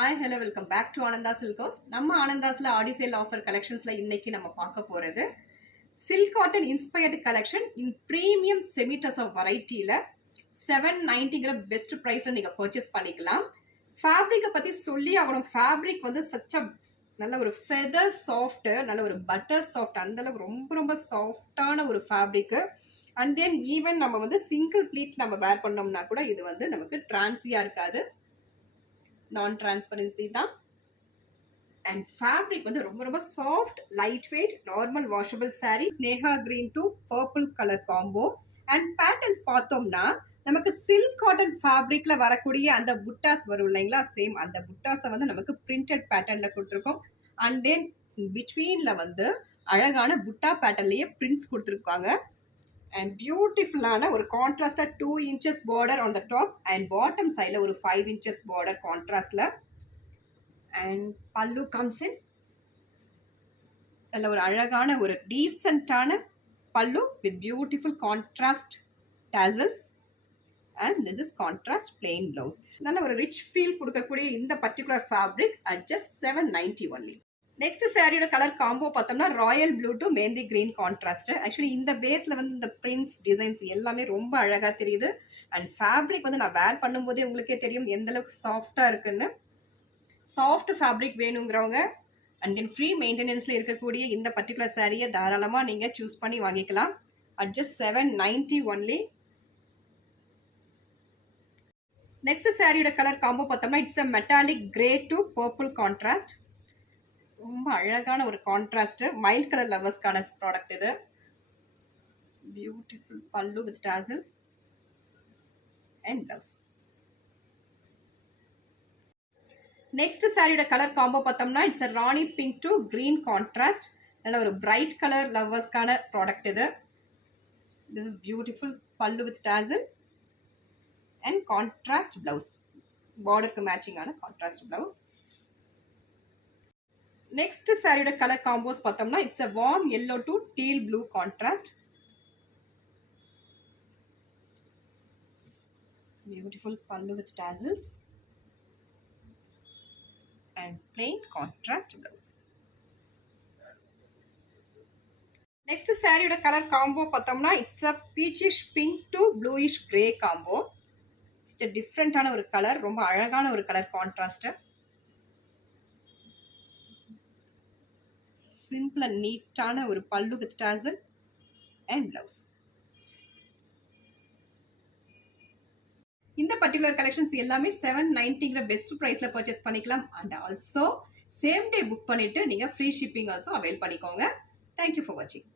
Hi, hello, welcome back to Ananda Silk House. நம்ம ஆனந்தாஸ்ல ஆடி sale offer கலெக்ஷன்ஸ்ல இன்னைக்கு நம்ம பார்க்க போறது silk cotton inspired collection in premium semi tussar வெரைட்டில 790ங்கிற பெஸ்ட் பிரைஸ்ல நீங்க பர்ச்சேஸ் பண்ணிக்கலாம். ஃபேப்ரிக்கை பத்தி சொல்லி ஆகணும். ஃபேப்ரிக் வந்து நல்ல ஒரு ஃபெதர் சாஃப்ட், நல்ல ஒரு பட்டர் சாஃப்ட், அந்த அளவுக்கு ரொம்ப ரொம்ப சாஃப்டான ஒரு ஃபேப்ரிக். அண்ட் தென் ஈவன் நம்ம வந்து சிங்கிள் ப்ளீட் நம்ம வேர் பண்ணோம்னா கூட இது வந்து நமக்கு டிரான்சியா இருக்காது, நான் டிரான்ஸ்பரன்சி தான். அண்ட் ஃபேப்ரிக் வந்து ரொம்ப ரொம்ப soft, light weight, normal washable sorry, Sneha green to purple colour combo. And patterns பார்த்தோம்னா நமக்கு சில்க் காட்டன் ஃபேப்ரிக்ல வரக்கூடிய அந்த புட்டாஸ் வரும் இல்லைங்களா, சேம் அந்த புட்டாஸை வந்து நமக்கு பிரிண்டட் பேட்டர்ன்ல கொடுத்துருக்கோம். அண்ட் தென் பிட்வீன்ல வந்து அழகான புட்டா பேட்டர்ன்லயே பிரிண்ட்ஸ் கொடுத்துருக்காங்க. And beautiful ஒரு கான்ட்ராஸ்டா 2 inches border on the top and bottom side ஒரு 5 inches border contrastல. And pallu comes in நல்ல ஒரு அழகான ஒரு டீசென்ட்டான பல்லு with beautiful contrast tassels and this is contrast plain blouse. நல்ல ஒரு ரிச் ஃபீல் கொடுக்கக்கூடிய இந்த particular fabric at just 790 only. Next சாரியோட கலர் காம்போ பார்த்தோம்னா Royal blue to mehndi green contrast. Actually இந்த பேஸ்ல வந்து இந்த பிரிண்ட்ஸ் டிசைன்ஸ் எல்லாமே ரொம்ப அழகா தெரியுது. அண்ட் ஃபேப்ரிக் வந்து நான் வேர் பண்ணும்போதே உங்களுக்கே தெரியும் எந்த அளவுக்கு சாஃப்டா இருக்குன்னு. சாஃப்ட் ஃபேப்ரிக் வேணுங்கிறவங்க அண்ட் தென் ஃப்ரீ மெயின்டெனன்ஸ்ல இருக்கக்கூடிய இந்த பர்டிகுலர் சாரியை தாராளமா நீங்க சூஸ் பண்ணி வாங்கிக்கலாம். At just 790 only. நெக்ஸ்ட் சாரியோட கலர் காம்போ பார்த்தோம்னா it's a metallic grey to purple contrast. ரொம்ப அழகான ஒரு கான்ட்ராஸ்ட், மைல்ட் கலர் லவர்ஸ்க்கான ப்ராடக்ட் இது. Beautiful pallu with tassels and blouse. Next சாரியோட கலர் காம்போ பார்த்தோம்னா it's a Rani pink to green contrast. நல்ல ஒரு பிரைட் கலர் லவர்ஸ்க்கான ப்ராடக்ட் இது. This is beautiful pallu with tassel and contrast blouse, பார்டருக்கு மேட்சிங்கான கான்ட்ராஸ்ட் பிளவுஸ். நெக்ஸ்ட் சாரியோட colour combos பார்த்தோம்னா it's a warm yellow to teal blue contrast. Beautiful pallu with tassels and plain contrast blouse. Next சாரியோட colour combo பார்த்தோம்னா it's a peachish pink to bluish gray combo. It's a டிஃப்ரெண்டான ஒரு colour, ரொம்ப அழகான ஒரு colour contrast. Simple and நீட்டான ஒரு பல்லு வித் டாசல் அண்ட் பிளவுஸ். இந்த பர்டிகுலர் கலெக்ஷன்ஸ் எல்லாமே 790ங்கிற பெஸ்ட் பிரைஸ்ல பர்ச்சேஸ் பண்ணிக்கலாம். And also same day book பண்ணிட்டு நீங்க ஃப்ரீ ஷிப்பிங் ஆல்சோ அவைல் பண்ணிக்கோங்க. தேங்க்யூ ஃபார் வாட்சிங்.